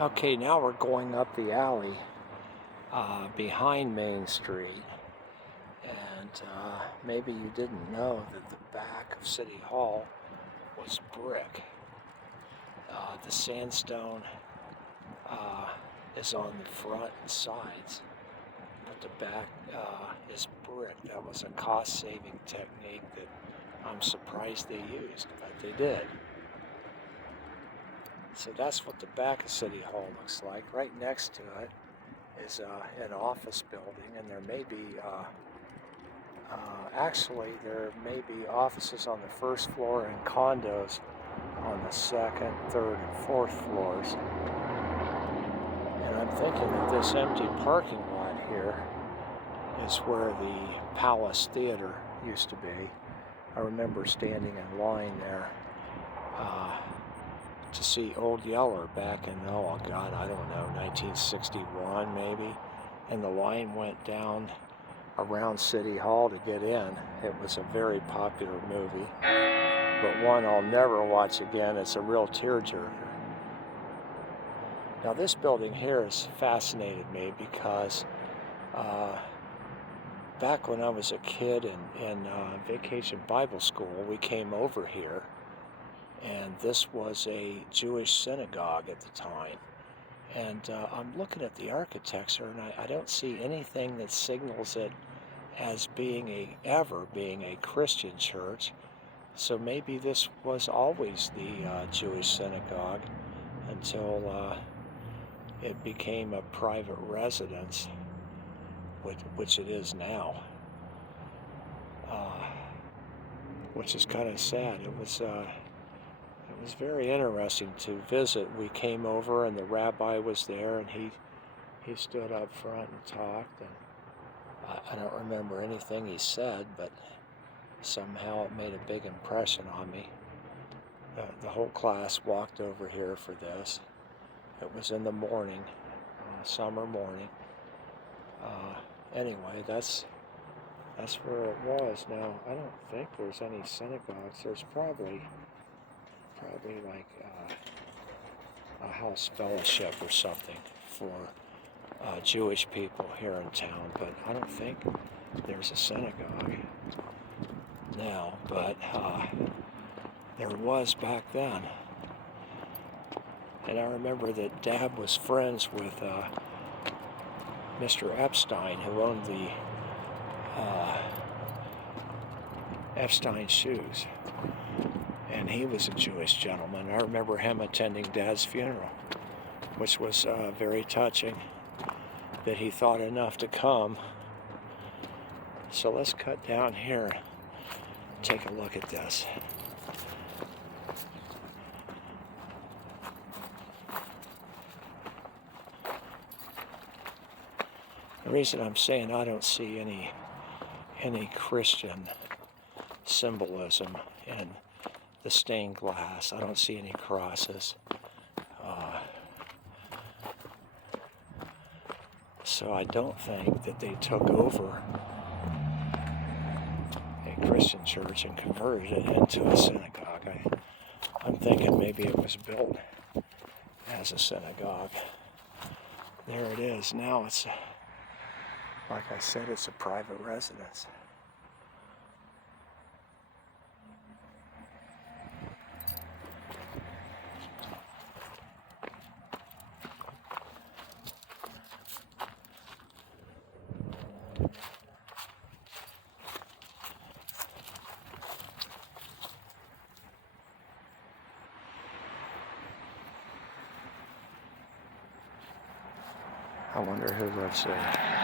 Okay, now we're going up the alley behind Main Street, and maybe you didn't know that the back of City Hall was brick. The sandstone is on the front and sides, but the back is brick. That was a cost-saving technique that I'm surprised they used, but they did. So that's what the back of City Hall looks like. Right next to it is an office building, and there may be there may be offices on the first floor and condos on the second, third, and fourth floors. And I'm thinking that this empty parking lot here is where the Palace Theater used to be. I remember standing in line there to see Old Yeller back in, oh God, I don't know, 1961 maybe. And the line went down around City Hall to get in. It was a very popular movie, but one I'll never watch again. It's a real tearjerker. Now this building here has fascinated me because back when I was a kid in Vacation Bible School, we came over here, and this was a Jewish synagogue at the time. And I'm looking at the architecture, and I don't see anything that signals it as ever being a Christian church. So maybe this was always the Jewish synagogue until it became a private residence, which it is now. Which is kind of sad. It was very interesting to visit. We came over, and the rabbi was there, and he stood up front and talked, and I don't remember anything he said, but somehow it made a big impression on me. The whole class walked over here for this. It was in the morning, summer morning. Anyway, that's where it was. Now, I don't think there's any synagogues. There's probably like a house fellowship or something for Jewish people here in town, but I don't think there's a synagogue now, but there was back then. And I remember that Dad was friends with Mr. Epstein, who owned the Epstein shoes. And he was a Jewish gentleman. I remember him attending Dad's funeral, which was very touching that he thought enough to come. So let's cut down here and take a look at this. The reason I'm saying I don't see any Christian symbolism in the stained glass. I don't see any crosses. So I don't think that they took over a Christian church and converted it into a synagogue. I'm thinking maybe it was built as a synagogue. There it is. Now it's, like I said, it's a private residence. I wonder who lives there.